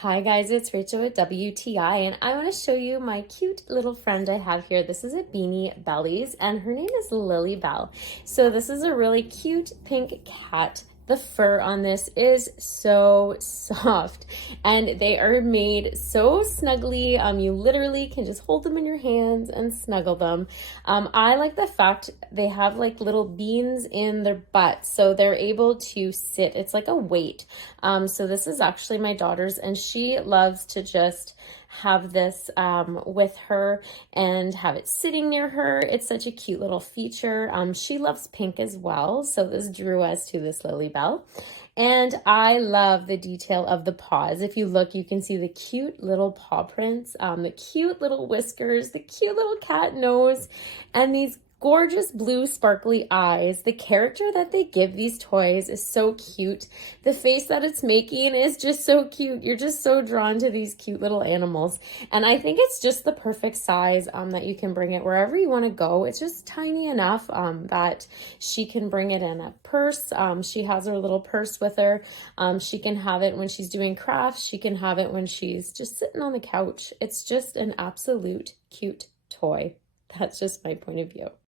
Hi guys, it's Rachel with WTI and I want to show you my cute little friend I have here. This is a Beanie Bellies and her name is Lillibelle. So this is a really cute pink cat. The fur on this is so soft and they are made so snuggly. You literally can just hold them in your hands and snuggle them. I like the fact they have like little beans in their butts, so they're able to sit. It's like a weight. So this is actually my daughter's and she loves to just have this with her and have it sitting near her. It's such a cute little feature. She loves pink as well, so this drew us to this Lillibelle. And I love the detail of the paws. If you look, you can see the cute little paw prints, the cute little whiskers, the cute little cat nose, and these gorgeous blue sparkly eyes. The character that they give these toys is so cute. The face that it's making is just so cute. You're just so drawn to these cute little animals. And I think it's just the perfect size that you can bring it wherever you want to go. It's just tiny enough that she can bring it in a purse. She has her little purse with her. She can have it when she's doing crafts. She can have it when she's just sitting on the couch. It's just an absolute cute toy. That's just my point of view.